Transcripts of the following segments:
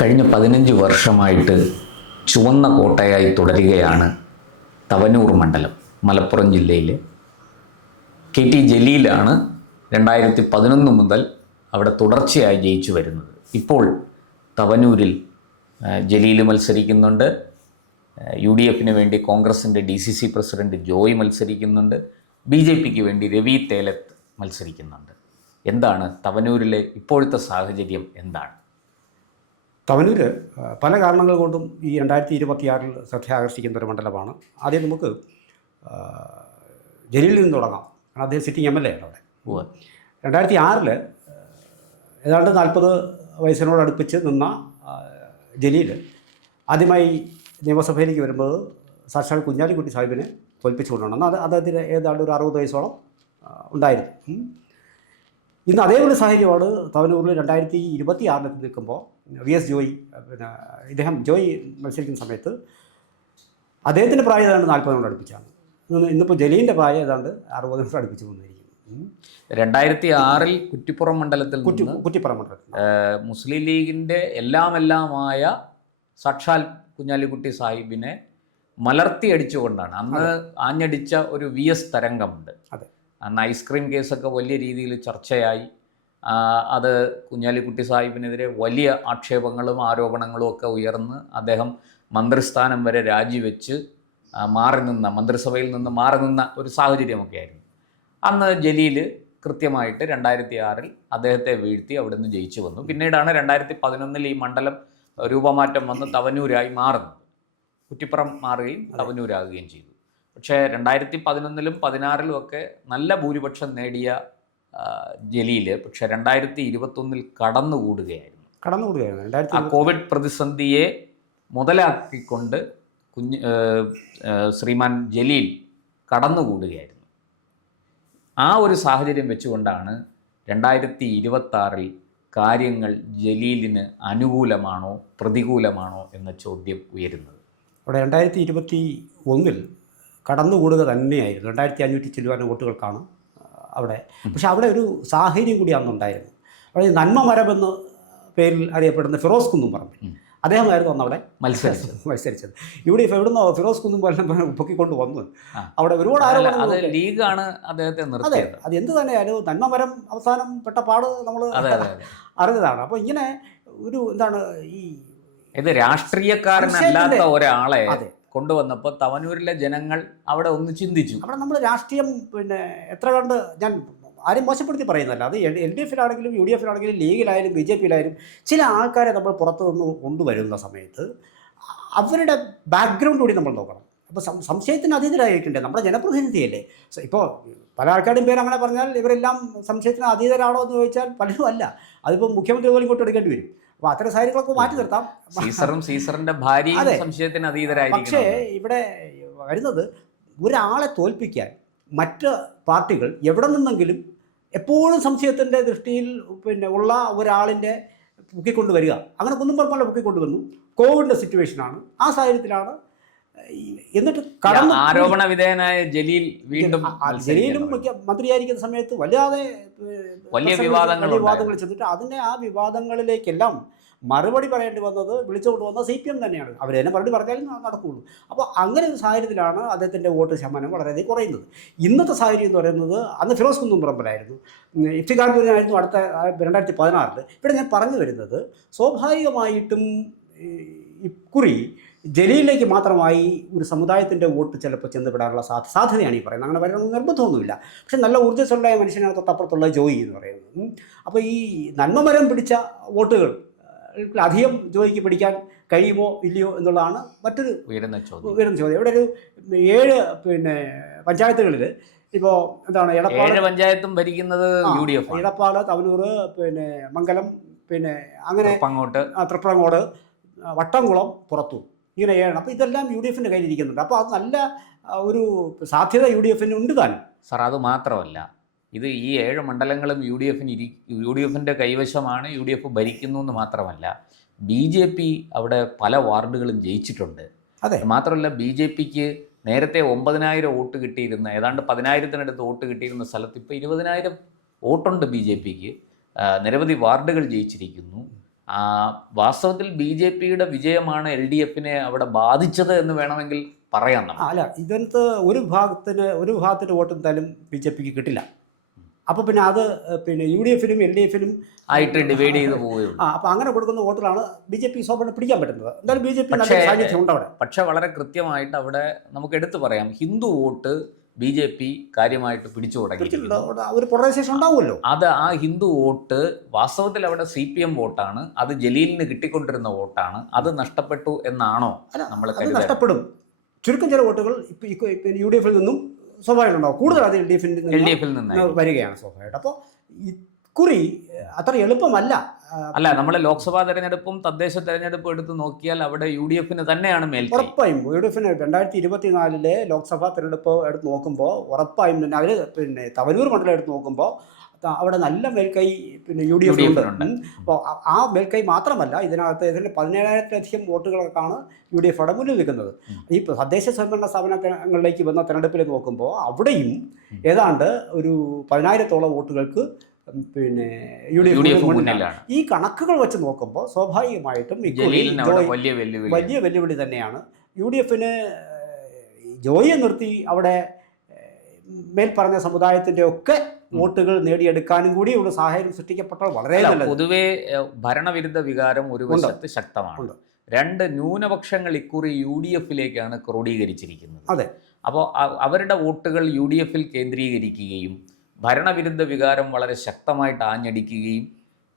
കഴിഞ്ഞ 15 വർഷമായിട്ട് ചുവന്ന കോട്ടയായി തുടരുകയാണ് തവനൂർ മണ്ഡലം. മലപ്പുറം ജില്ലയിലെ KT ജലീലാണ് 2011 മുതൽ അവിടെ തുടർച്ചയായി ജയിച്ചു വരുന്നത്. ഇപ്പോൾ തവനൂരിൽ ജലീൽ മത്സരിക്കുന്നുണ്ട്. UDFന് വേണ്ടി കോൺഗ്രസിൻ്റെ DCC പ്രസിഡന്റ് ജോയ് മത്സരിക്കുന്നുണ്ട്. BJPക്ക് വേണ്ടി രവി തേലത്ത് മത്സരിക്കുന്നുണ്ട്. എന്താണ് തവനൂരിലെ ഇപ്പോഴത്തെ സാഹചര്യം? എന്താണ്? തവനൂർ പല കാരണങ്ങൾ കൊണ്ടും ഈ 2026 ശ്രദ്ധ ആകർഷിക്കുന്ന ഒരു മണ്ഡലമാണ്. ആദ്യം നമുക്ക് ജലീലിൽ നിന്ന് തുടങ്ങാം. അദ്ദേഹം സിറ്റിംഗ് MLA ആണ് അവിടെ. 2006 ഏതാണ്ട് 40 വയസ്സിനോടടുപ്പിച്ച് നിന്ന ജലീൽ ആദ്യമായി നിയമസഭയിലേക്ക് വരുമ്പോൾ സാക്ഷാൽ കുഞ്ഞാലിക്കുട്ടി സാഹിബിനെ തോൽപ്പിച്ചുകൊണ്ടാണ്. അന്ന് അദ്ദേഹത്തിന് ഏതാണ്ട് ഒരു 60 വയസ്സോളം ഉണ്ടായിരുന്നു. ഇന്ന് അതേപോലെ സാഹചര്യമാണ് തവനൂരിൽ 2026 നിൽക്കുമ്പോൾ VS ജോയ്, ജോയ് മത്സരിക്കുന്ന സമയത്ത് അദ്ദേഹത്തിൻ്റെ പ്രായം ഏതാണ്ട് 40 അടുപ്പിച്ചാണ്. ഇന്നിപ്പോൾ ജലീലിൻ്റെ പ്രായം ഏതാണ്ട് 60 അടുപ്പിച്ച് വന്നിരിക്കുന്നു. 2006 കുറ്റിപ്പുറം മണ്ഡലത്തിൽ കുറ്റിപ്പുറം മണ്ഡലത്തിൽ മുസ്ലിം ലീഗിൻ്റെ എല്ലാമായ സാക്ഷാൽ കുഞ്ഞാലിക്കുട്ടി സാഹിബിനെ മലർത്തിയടിച്ചുകൊണ്ടാണ് അന്ന് ആഞ്ഞടിച്ച ഒരു VS തരംഗമുണ്ട്. അതെ, അന്ന് ഐസ്ക്രീം കേസൊക്കെ വലിയ രീതിയിൽ ചർച്ചയായി. അത് കുഞ്ഞാലിക്കുട്ടി സാഹിബിനെതിരെ വലിയ ആക്ഷേപങ്ങളും ആരോപണങ്ങളും ഒക്കെ ഉയർന്ന് അദ്ദേഹം മന്ത്രിസ്ഥാനം വരെ രാജിവെച്ച് മന്ത്രിസഭയിൽ നിന്ന് മാറി നിന്ന ഒരു സാഹചര്യമൊക്കെ ആയിരുന്നു. അന്ന് ജലീൽ കൃത്യമായിട്ട് 2006 അദ്ദേഹത്തെ വീഴ്ത്തി അവിടെ നിന്ന് ജയിച്ചു വന്നു. പിന്നീടാണ് 2011 ഈ മണ്ഡലം രൂപമാറ്റം വന്ന് തവനൂരായി മാറുന്നത്. കുറ്റിപ്പുറം മാറുകയും തവനൂരാകുകയും ചെയ്തു. പക്ഷേ 2011 16 ഒക്കെ നല്ല ഭൂരിപക്ഷം നേടിയ ജലീൽ പക്ഷേ 2021 കടന്നുകൂടുകയായിരുന്നു. ആ കോവിഡ് പ്രതിസന്ധിയെ മുതലാക്കിക്കൊണ്ട് ശ്രീമാൻ ജലീൽ കടന്നുകൂടുകയായിരുന്നു. ആ ഒരു സാഹചര്യം വെച്ചുകൊണ്ടാണ് 2026 കാര്യങ്ങൾ ജലീലിന് അനുകൂലമാണോ പ്രതികൂലമാണോ എന്ന ചോദ്യം ഉയരുന്നത്. അവിടെ 2021 കടന്നുകൂടുക തന്നെയായിരുന്നു. 2500 ചില്ലുവാൻ വോട്ടുകൾക്കാണ് അവിടെ. പക്ഷെ അവിടെ ഒരു സാഹചര്യം കൂടി അന്നുണ്ടായിരുന്നു. അവിടെ നന്മ മരമെന്ന് പേരിൽ അറിയപ്പെടുന്ന ഫിറോസ് കുന്നുംപറമ്പിൽ അദ്ദേഹമായിരുന്നു അന്ന് അവിടെ മത്സരിച്ചത്. ഇവിടെ ഇവിടുന്ന് ഫിറോസ് കുന്നുംപറമ്പിൽ പൊക്കിക്കൊണ്ട് വന്നു. അവിടെ ഒരുപാട് ആരോപണങ്ങൾ. ലീഗാണ് അദ്ദേഹത്തെ നിർത്തിയത്. അതെ, അത് എന്ത് തന്നെയായാലും നന്മമരം അവസാനം പെട്ട പാട് നമ്മൾ അറിഞ്ഞതാണ്. അപ്പോൾ ഇങ്ങനെ ഒരു എന്താണ് ഇത് രാഷ്ട്രീയക്കാരനല്ലാത്ത ഒരാളെ കൊണ്ടുവന്നപ്പോൾ തവനൂരിലെ ജനങ്ങൾ അവിടെ ഒന്ന് ചിന്തിച്ചു. അവിടെ നമ്മൾ രാഷ്ട്രീയം എത്ര കണ്ട് ഞാൻ ആരും മോശപ്പെടുത്തി പറയുന്നതല്ല. അത് LDFിലാണെങ്കിലും UDFിലാണെങ്കിലും ലീഗിലായാലും BJPയിലായാലും ചില ആൾക്കാരെ നമ്മൾ പുറത്തു നിന്ന് കൊണ്ടുവരുന്ന സമയത്ത് അവരുടെ ബാക്ക്ഗ്രൗണ്ട് കൂടി നമ്മൾ നോക്കണം. അപ്പോൾ സംശയത്തിന് അതീതരായിരിക്കണ്ടേ? നമ്മുടെ ജനപ്രതിനിധിയല്ലേ. ഇപ്പോൾ പല ആൾക്കാരുടെയും പേര് അങ്ങനെ പറഞ്ഞാൽ ഇവരെല്ലാം സംശയത്തിന് അതീതരാണോ എന്ന് ചോദിച്ചാൽ പലരും അല്ല. അതിപ്പോൾ മുഖ്യമന്ത്രി പോലും ഇങ്ങോട്ട് എടുക്കേണ്ടി വരും. അപ്പോൾ അത്തരം സാഹചര്യങ്ങളൊക്കെ മാറ്റി നിർത്താം. സീസറിന്റെ ഭാര്യയും സംശയത്തിന് അതീതരായിരിക്കും. പക്ഷേ ഇവിടെ വരുന്നത് ഒരാളെ തോൽപ്പിക്കാൻ മറ്റ് പാർട്ടികൾ എവിടെ നിന്നെങ്കിലും എപ്പോഴും സംശയത്തിൻ്റെ ദൃഷ്ടിയിൽ ഉള്ള ഒരാളിൻ്റെ പൊക്കിക്കൊണ്ടുവരിക. അങ്ങനെ കുന്നുംപറമ്പ് പൊക്കിക്കൊണ്ടുവന്നു. കോവിഡിൻ്റെ സിറ്റുവേഷനാണ്. ആ സാഹചര്യത്തിലാണ് എന്നിട്ട് ആരോപണ വിധേയനായ ജലീലും മന്ത്രിയായിരിക്കുന്ന സമയത്ത് വലിയ വിവാദങ്ങൾ ചെന്നിട്ട് ആ വിവാദങ്ങളിലേക്കെല്ലാം മറുപടി പറയേണ്ടി വന്നത് വിളിച്ചുകൊണ്ട് വന്ന CPM തന്നെയാണ്. അവരെന്നെ മറുപടി പറഞ്ഞാലും നടക്കുകയുള്ളൂ. അപ്പോൾ അങ്ങനെ ഒരു സാഹചര്യത്തിലാണ് അദ്ദേഹത്തിൻ്റെ വോട്ട് ശതമാനം വളരെയധികം കുറയുന്നത്. ഇന്നത്തെ സാഹചര്യം എന്ന് പറയുന്നത് അന്ന് ഫിറോസ് കുന്നുംപറമ്പിലായിരുന്നു, ഇഫ്തിഖാറിനായിരുന്നു അടുത്ത 2016. ഇവിടെ ഞാൻ പറഞ്ഞു വരുന്നത് സ്വാഭാവികമായിട്ടും ഇക്കുറി ജലീലിലേക്ക് മാത്രമായി ഒരു സമുദായത്തിൻ്റെ വോട്ട് ചിലപ്പോൾ ചെന്നുവിടാനുള്ള സാധ്യതയാണ് ഈ പറയുന്നത്. അങ്ങനെ വരണമെന്ന് നിർബന്ധമൊന്നുമില്ല. പക്ഷെ നല്ല ഊർജ്ജസ്വലമായ മനുഷ്യനാണ് തൊട്ടപ്പുറത്തുള്ള ജോയി എന്ന് പറയുന്നത്. അപ്പോൾ ഈ നന്മമരം പിടിച്ച വോട്ടുകൾ അധികം ജോയിക്ക് പിടിക്കാൻ കഴിയുമോ ഇല്ലയോ എന്നുള്ളതാണ് മറ്റൊരു ഉയരുന്ന ചോദ്യം. ഇവിടെ ഒരു 7 പഞ്ചായത്തുകളിൽ ഇപ്പോൾ എന്താണ് പഞ്ചായത്തും ഭരിക്കുന്നത് UDF. എടപ്പാട്, തവനൂർ, മംഗലം, അങ്ങനെ തൃപ്രങ്ങോട്, വട്ടംകുളം, പുറത്തു, ഇങ്ങനെ 7. അപ്പോൾ ഇതെല്ലാം UDFിൻ്റെ കയ്യിലിരിക്കുന്നുണ്ട്. അപ്പോൾ അത് നല്ല ഒരു സാധ്യത UDFിന് ഉണ്ട് താനും. സാർ, അത് മാത്രമല്ല, ഇത് ഈ 7 മണ്ഡലങ്ങളും UDFിൻ്റെ കൈവശമാണ്. UDF ഭരിക്കുന്നു എന്ന് മാത്രമല്ല, BJP അവിടെ പല വാർഡുകളും ജയിച്ചിട്ടുണ്ട്. അതെ, മാത്രമല്ല BJPക്ക് നേരത്തെ 9,000 വോട്ട് കിട്ടിയിരുന്ന, ഏതാണ്ട് 10,000-നടുത്ത് വോട്ട് കിട്ടിയിരുന്ന സ്ഥലത്ത് ഇപ്പോൾ 20,000 വോട്ടുണ്ട് BJPക്ക്. നിരവധി വാർഡുകൾ ജയിച്ചിരിക്കുന്നു. വാസ്തവത്തിൽ BJP-യുടെ വിജയമാണ് LDF-നെ അവിടെ ബാധിച്ചത് എന്ന് വേണമെങ്കിൽ പറയാം നമ്മൾ. അല്ല, ഇതിനകത്ത് ഒരു വിഭാഗത്തിൻ്റെ വോട്ട് എന്തായാലും BJP-ക്ക് കിട്ടില്ല. അപ്പോൾ പിന്നെ അത് പിന്നെ UDF-നും LDF-നും ആയിട്ട് ഡിവൈഡ് ചെയ്ത് പോവുകയുള്ളൂ. അപ്പോൾ അങ്ങനെ കൊടുക്കുന്ന വോട്ടുകളാണ് BJP സ്വാഭാവികം പിടിക്കാൻ പറ്റുന്നത്. എന്തായാലും BJP സാന്നിധ്യം ഉണ്ട് അവിടെ. പക്ഷേ വളരെ കൃത്യമായിട്ട് അവിടെ നമുക്ക് എടുത്തു പറയാം, ഹിന്ദു വോട്ട് BJP കാര്യമായിട്ട് പിടിച്ചു തുടങ്ങി. ഒരു പോളറൈസേഷൻ ഉണ്ടാവുമല്ലോ. അത് ആ ഹിന്ദു വോട്ട് വാസ്തവത്തിൽ അവിടെ CPM വോട്ടാണ്, അത് ജലീലിന് കിട്ടിക്കൊണ്ടിരുന്ന വോട്ടാണ്, അത് നഷ്ടപ്പെട്ടു എന്നാണോ നമ്മൾ കരുതുന്നത്? നഷ്ടപ്പെടും. ചുരുക്കം ചില വോട്ടുകൾ UDF-ൽ നിന്നും സ്വാഭാവികം ഉണ്ടാവും. കൂടുതൽ അത് LDF-ൽ നിന്ന് വരികയാണ് സ്വാഭാവികമായിട്ട്. അപ്പോൾ ഇക്കുറി അത്ര എളുപ്പമല്ല. അല്ല, നമ്മൾ ലോക്സഭാ തെരഞ്ഞെടുപ്പും തദ്ദേശ തെരഞ്ഞെടുപ്പും എടുത്ത് നോക്കിയാൽ അവിടെ UDF-ന് തന്നെയാണ് മേൽക്കൈ. ഉറപ്പായും UDF-ന് 2024 ലോക്സഭാ തെരഞ്ഞെടുപ്പ് എടുത്ത് നോക്കുമ്പോൾ ഉറപ്പായും തന്നെ അവർ പിന്നെ തവനൂർ മണ്ഡലം എടുത്ത് നോക്കുമ്പോൾ അവിടെ നല്ല മേൽക്കൈ പിന്നെ UDF ഉണ്ട്. അപ്പോൾ ആ മേൽക്കൈ മാത്രമല്ല, ഇതിനകത്ത് 17,000-ലധികം വോട്ടുകൾക്കാണ് UDF അവിടെ മുന്നിൽ നിൽക്കുന്നത്. ഈ തദ്ദേശ സ്വയംഭരണ സ്ഥാപനങ്ങളിലേക്ക് വന്ന തെരഞ്ഞെടുപ്പിൽ നോക്കുമ്പോൾ അവിടെയും ഏതാണ്ട് ഒരു 10,000-ഓളം വോട്ടുകൾക്ക് പിന്നെ UDF മുന്നിലാണ്. ഈ കണക്കുകൾ വെച്ച് നോക്കുമ്പോൾ സ്വാഭാവികമായിട്ടും വലിയ വെല്ലുവിളി തന്നെയാണ്. UDF-ന് ജോയിയെ നിർത്തി അവിടെ മേൽപ്പറഞ്ഞ സമുദായത്തിൻ്റെ ഒക്കെ വോട്ടുകൾ നേടിയെടുക്കാനും കൂടിയുള്ള സാഹചര്യം സൃഷ്ടിക്കപ്പെട്ടാൽ വളരെ നല്ലത്. പൊതുവേ ഭരണവിരുദ്ധ വികാരം ഒരു വശത്ത് ശക്തമാണ്. രണ്ട് ന്യൂനപക്ഷങ്ങൾ ഇക്കുറി UDF-ലേക്കാണ് ക്രോഡീകരിച്ചിരിക്കുന്നത്. അതെ. അപ്പോൾ അവരുടെ വോട്ടുകൾ UDF-ൽ കേന്ദ്രീകരിക്കുകയും ഭരണവിരുദ്ധ വികാരം വളരെ ശക്തമായിട്ട് ആഞ്ഞടിക്കുകയും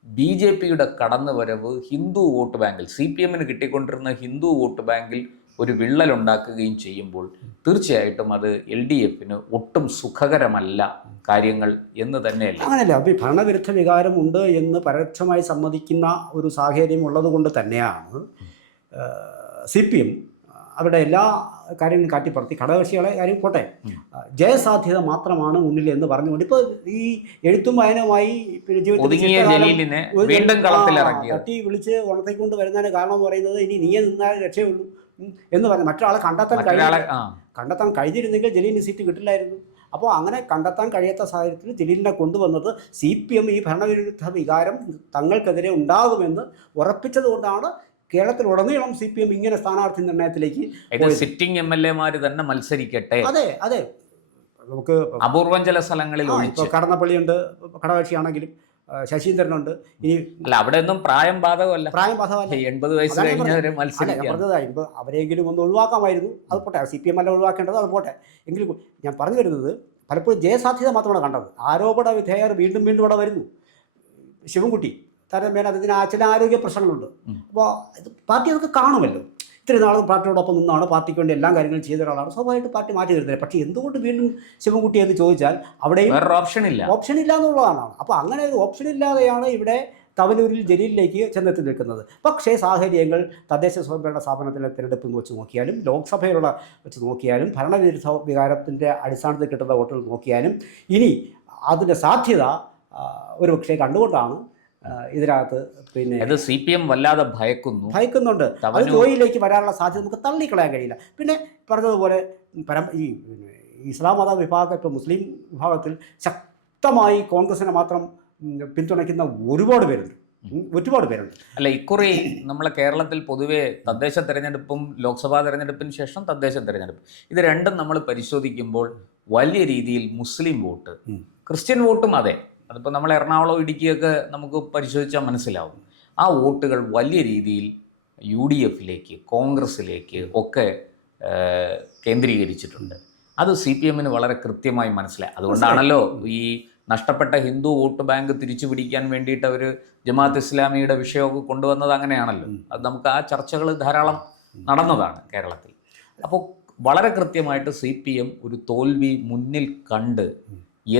BJP-യുടെ കടന്നുവരവ് ഹിന്ദു വോട്ട് ബാങ്കിൽ, CPM-ന് കിട്ടിക്കൊണ്ടിരുന്ന ഹിന്ദു വോട്ട് ബാങ്കിൽ ഒരു വിള്ളലുണ്ടാക്കുകയും ചെയ്യുമ്പോൾ തീർച്ചയായിട്ടും അത് LDF-ന് ഒട്ടും സുഖകരമല്ല കാര്യങ്ങൾ എന്ന് തന്നെയല്ല. അങ്ങനെയല്ല, അപ്പോൾ ഭരണവിരുദ്ധ വികാരമുണ്ട് എന്ന് പരോക്ഷമായി സമ്മതിക്കുന്ന ഒരു സാഹചര്യം ഉള്ളതുകൊണ്ട് തന്നെയാണ് CPM അവരുടെ എല്ലാ കാര്യങ്ങളും കാറ്റിപ്പുറത്തി ഘടകകക്ഷികളെ കാര്യം പോട്ടെ, ജയസാധ്യത മാത്രമാണ് മുന്നിൽ എന്ന് പറഞ്ഞുകൊണ്ട് ഇപ്പോൾ ഈ എഴുത്തും വായനവുമായി തട്ടി വിളിച്ച് ഉണർത്തിക്കൊണ്ട് വരുന്നതിന് കാരണം എന്ന് പറയുന്നത് ഇനി നീയെ നിന്നാൽ രക്ഷയുള്ളൂ എന്ന് പറഞ്ഞു. മറ്റൊരാളെ കണ്ടെത്താൻ കഴിഞ്ഞിരുന്നെങ്കിൽ ജലീലിന് സീറ്റ് കിട്ടില്ലായിരുന്നു. അപ്പോൾ അങ്ങനെ കണ്ടെത്താൻ കഴിയാത്ത സാഹചര്യത്തിൽ ജലീലിനെ കൊണ്ടുവന്നത് CPM ഈ ഭരണവിരുദ്ധ വികാരം തങ്ങൾക്കെതിരെ ഉണ്ടാകുമെന്ന് ഉറപ്പിച്ചതുകൊണ്ടാണ് കേരളത്തിലുടനീളം CPM ഇങ്ങനെ സ്ഥാനാർത്ഥി നിർണയത്തിലേക്ക്. സിറ്റിംഗ് MLA-മാർ തന്നെ മത്സരിക്കട്ടെ. അതെ അതെ, നമുക്ക് അപൂർവം ചില സ്ഥലങ്ങളിൽ കടന്നപ്പള്ളിയുണ്ട്, ഘടകകക്ഷിയാണെങ്കിലും ശശീന്ദ്രനുണ്ട്. ഇനി അല്ല, അവിടെ ഒന്നും പ്രായം ബാധകമല്ല. 80 വയസ്സ് കഴിഞ്ഞവരെ പറഞ്ഞതായിരുന്നു. അവരെങ്കിലും ഒന്ന് ഒഴിവാക്കാമായിരുന്നു. അത് പോട്ടെ, CPM അല്ല ഒഴിവാക്കേണ്ടത്, അത് പോട്ടെ. എങ്കിലും ഞാൻ പറഞ്ഞു വരുന്നത് പലപ്പോഴും ജയസാധ്യത മാത്രമാണ് കണ്ടത്. ആരോപണ വിധേയർ വീണ്ടും ഇവിടെ വരുന്നു. ശിവൻകുട്ടി താരതമ്യേന അതിന് ചില ആരോഗ്യ പ്രശ്നങ്ങളുണ്ട്. അപ്പോൾ പാർട്ടി അതൊക്കെ കാണുമല്ലോ. ഇത്രയും നാളും പാർട്ടിയോടൊപ്പം നിന്നാണ്, പാർട്ടിക്ക് വേണ്ടി എല്ലാ കാര്യങ്ങളും ചെയ്ത ഒരാളാണ്. സ്വാഭാവികമായിട്ട് പാർട്ടി മാറ്റി തരുന്നില്ല. പക്ഷേ എന്തുകൊണ്ട് വീണ്ടും ശിവൻകുട്ടി എന്ന് ചോദിച്ചാൽ അവിടെയും ഓപ്ഷൻ ഇല്ല എന്നുള്ളതാണ്. അപ്പോൾ അങ്ങനെ ഒരു ഓപ്ഷൻ ഇല്ലാതെയാണ് ഇവിടെ തവനൂരിൽ ജലീലിലേക്ക് ചെന്നെത്തി നിൽക്കുന്നത്. പക്ഷേ സാഹചര്യങ്ങൾ തദ്ദേശ സ്വയംഭരണ സ്ഥാപനത്തിലെ തിരഞ്ഞെടുപ്പ് വെച്ച് നോക്കിയാലും ലോക്സഭയിലുള്ള വെച്ച് നോക്കിയാലും ഭരണവിരുദ്ധ വികാരത്തിൻ്റെ അടിസ്ഥാനത്തിൽ കിട്ടുന്ന വോട്ടുകൾ നോക്കിയാലും ഇനി അതിൻ്റെ സാധ്യത ഒരുപക്ഷെ കണ്ടുകൊണ്ടാണ് ഇതിനകത്ത് പിന്നെ CPM വല്ലാതെ ഭയക്കുന്നുണ്ട്. അത് ജോയിലേക്ക് വരാനുള്ള സാധ്യത നമുക്ക് തള്ളിക്കളയാൻ കഴിയില്ല. പിന്നെ പറഞ്ഞതുപോലെ ഈ ഇസ്ലാം മത വിഭാഗം, ഇപ്പോൾ മുസ്ലിം വിഭാഗത്തിൽ ശക്തമായി കോൺഗ്രസിനെ മാത്രം പിന്തുണയ്ക്കുന്ന ഒരുപാട് പേരുണ്ട്. അല്ല, ഇക്കുറി നമ്മളെ കേരളത്തിൽ പൊതുവെ തദ്ദേശ തെരഞ്ഞെടുപ്പും ലോക്സഭാ തെരഞ്ഞെടുപ്പിന് ശേഷം തദ്ദേശ തെരഞ്ഞെടുപ്പ്, ഇത് രണ്ടും നമ്മൾ പരിശോധിക്കുമ്പോൾ വലിയ രീതിയിൽ മുസ്ലിം വോട്ട്, ക്രിസ്ത്യൻ വോട്ടും അതെ, അതിപ്പോൾ നമ്മൾ എറണാകുളം ഇടുക്കിയൊക്കെ നമുക്ക് പരിശോധിച്ചാൽ മനസ്സിലാവും. ആ വോട്ടുകൾ വലിയ രീതിയിൽ UDF-ലേക്ക് കോൺഗ്രസ്സിലേക്ക് ഒക്കെ കേന്ദ്രീകരിച്ചിട്ടുണ്ട്. അത് CPM-ന് വളരെ കൃത്യമായി മനസ്സിലായി. അതുകൊണ്ടാണല്ലോ ഈ നഷ്ടപ്പെട്ട ഹിന്ദു വോട്ട് ബാങ്ക് തിരിച്ചു പിടിക്കാൻ വേണ്ടിയിട്ട് അവർ ജമാഅത്ത് ഇസ്ലാമിയുടെ വിഷയമൊക്കെ കൊണ്ടുവന്നത് അങ്ങനെയാണല്ലോ. അത് നമുക്ക് ആ ചർച്ചകൾ ധാരാളം നടന്നതാണ് കേരളത്തിൽ. അപ്പോൾ വളരെ കൃത്യമായിട്ട് CPM ഒരു തോൽവി മുന്നിൽ കണ്ട്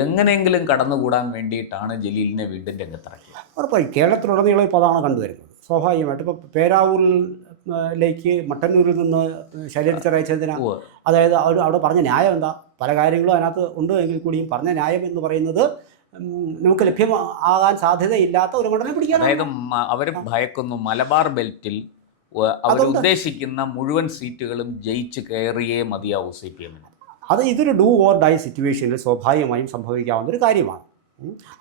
എങ്ങനെയെങ്കിലും കടന്നുകൂടാൻ വേണ്ടിയിട്ടാണ് ജലീലിനെ വീണ്ടും രംഗത്തിറക്കിയത്. ഉറപ്പായി കേരളത്തിലുടനീളം ഇപ്പോൾ അതാണ് കണ്ടുവരുന്നത്. സ്വാഭാവികമായിട്ട് ഇപ്പോൾ പേരാവൂരിലേക്ക് മട്ടന്നൂരിൽ നിന്ന് ശരീരച്ചയച്ചതിന്, അതായത് അവിടെ പറഞ്ഞ ന്യായം എന്താ? പല കാര്യങ്ങളും അതിനകത്ത് ഉണ്ട് എങ്കിൽ കൂടിയും പറഞ്ഞ ന്യായം എന്ന് പറയുന്നത് നമുക്ക് ലഭ്യമാകാൻ സാധ്യതയില്ലാത്ത ഒരു മണ്ഡലം പിടിക്കാൻ. അതായത് അവർ ഭയക്കുന്നു മലബാർ ബെൽറ്റിൽ അവർ ഉദ്ദേശിക്കുന്ന മുഴുവൻ സീറ്റുകളും ജയിച്ച് കയറിയേ മതിയാവൂ CPM-ന്. അത് ഇതൊരു ഡൂ ഓർ ഡൈ സിറ്റുവേഷനിൽ സ്വാഭാവികമായും സംഭവിക്കാവുന്ന ഒരു കാര്യമാണ്.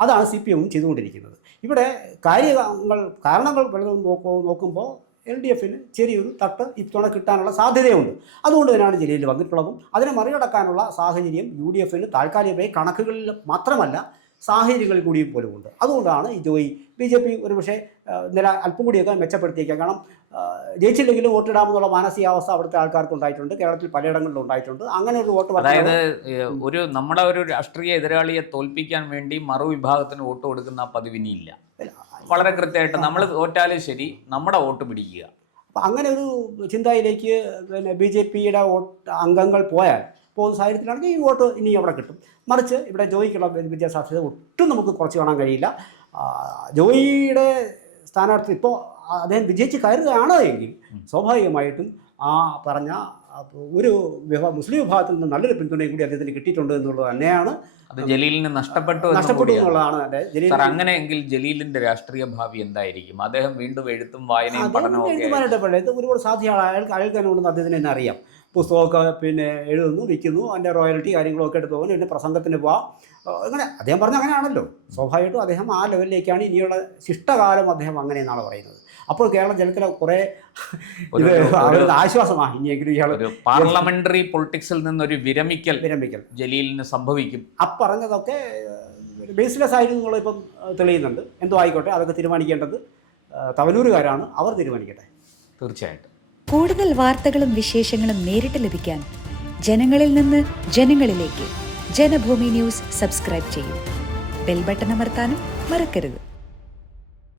അതാണ് CPM ചെയ്തുകൊണ്ടിരിക്കുന്നത്. ഇവിടെ കാരണങ്ങൾ പലതും നോക്കുമ്പോൾ LDFന് ചെറിയൊരു തട്ട് ഇത്തവണ കിട്ടാനുള്ള സാധ്യതയുണ്ട്. അതുകൊണ്ട് തന്നെയാണ് ജലീൽ വന്നിട്ടുള്ളതും അതിനെ മറികടക്കാനുള്ള സാഹചര്യം UDFന് താൽക്കാലികമായി കണക്കുകളിൽ മാത്രമല്ല സാഹചര്യങ്ങളിൽ കൂടിയും പോലും ഉണ്ട്. അതുകൊണ്ടാണ് ഈ ജോയി BJP ഒരുപക്ഷെ നില അല്പം കൂടിയൊക്കെ മെച്ചപ്പെടുത്തിയേക്കാം. കാരണം ജയിച്ചില്ലെങ്കിലും വോട്ടിടാമെന്നുള്ള മാനസികാവസ്ഥ അവിടുത്തെ ആൾക്കാർക്ക് ഉണ്ടായിട്ടുണ്ട്. കേരളത്തിൽ പലയിടങ്ങളിലും ഉണ്ടായിട്ടുണ്ട്. അങ്ങനെ ഒരു വോട്ട്, അതായത് നമ്മുടെ ഒരു രാഷ്ട്രീയ എതിരാളിയെ തോൽപ്പിക്കാൻ വേണ്ടി മറുവിഭാഗത്തിന് വോട്ട് കൊടുക്കുന്ന പതിവിനിയില്ല. വളരെ കൃത്യമായിട്ട് നമ്മൾ തോറ്റാലും ശരി നമ്മുടെ വോട്ട് പിടിക്കുക. അപ്പം അങ്ങനെ ഒരു ചിന്തയിലേക്ക് BJPയുടെ അംഗങ്ങൾ പോകുന്ന സാഹചര്യത്തിലാണെങ്കിൽ ഈ വോട്ട് ഇനി അവിടെ കിട്ടും. മറിച്ച് ഇവിടെ ജോയിക്കുള്ള വിദ്യാസാധ്യത ഒട്ടും നമുക്ക് കുറച്ച് കാണാൻ കഴിയില്ല. ജോയിയുടെ സ്ഥാനാർത്ഥി ഇപ്പോൾ അദ്ദേഹം വിജയിച്ച് കയറുകയാണോ എങ്കിൽ സ്വാഭാവികമായിട്ടും ആ പറഞ്ഞ ഒരു മുസ്ലിം വിഭാഗത്തിൽ നിന്ന് നല്ലൊരു പിന്തുണയും കൂടി അദ്ദേഹത്തിന് കിട്ടിയിട്ടുണ്ട് എന്നുള്ളത് തന്നെയാണ്. അത് ജലീലിന് നഷ്ടപ്പെട്ടു എന്നുള്ളതാണ്. അങ്ങനെയെങ്കിൽ ജലീലിന്റെ രാഷ്ട്രീയ ഭാവി എന്തായിരിക്കും? അദ്ദേഹം വീണ്ടും എഴുത്തും വായനയും പഠനവും ഒരുപാട് സാധ്യതയാണ്. അയാൾക്ക് തന്നെ ഉണ്ടെന്ന് അദ്ദേഹത്തിന് തന്നെ അറിയാം. പുസ്തകമൊക്കെ എഴുതുന്നു, വിൽക്കുന്നു, അതിൻ്റെ റോയൽറ്റി കാര്യങ്ങളൊക്കെ എടുത്ത് പോകുന്നു, പിന്നെ പ്രസംഗത്തിന് പോവാം. അങ്ങനെ അദ്ദേഹം പറഞ്ഞ അങ്ങനെയാണല്ലോ. സ്വാഭാവികമായിട്ടും അദ്ദേഹം ആ ലെവലിലേക്കാണ് ഇനിയുള്ള ശിഷ്ടകാലം അദ്ദേഹം അങ്ങനെയെന്നാണ് പറയുന്നത്. അപ്പോൾ കേരള ജനത്തിന് കുറേ ആശ്വാസമാണ്. ഇനിയെങ്കിലും ഇയാൾ പാർലമെന്ററി പൊളിറ്റിക്സിൽ നിന്നൊരു വിരമിക്കൽ ജലീലിന് സംഭവിക്കും. പറഞ്ഞതൊക്കെ ബേസ്ലെസ് ആയിരുന്നു എന്നുള്ളത് ഇപ്പം തെളിയുന്നുണ്ട്. എന്തോ ആയിക്കോട്ടെ, അതൊക്കെ തീരുമാനിക്കേണ്ടത് തവനൂരുകാരാണ്. അവർ തീരുമാനിക്കട്ടെ. തീർച്ചയായിട്ടും. കൂടുതൽ വാർത്തകളും വിശേഷങ്ങളും നേരിട്ട് ലഭിക്കാൻ ജനങ്ങളിൽ നിന്ന് ജനങ്ങളിലേക്ക് ജനഭൂമി ന്യൂസ് സബ്സ്ക്രൈബ് ചെയ്യൂ. ബെൽ ബട്ടൺ അമർത്താനും മറക്കരുത്.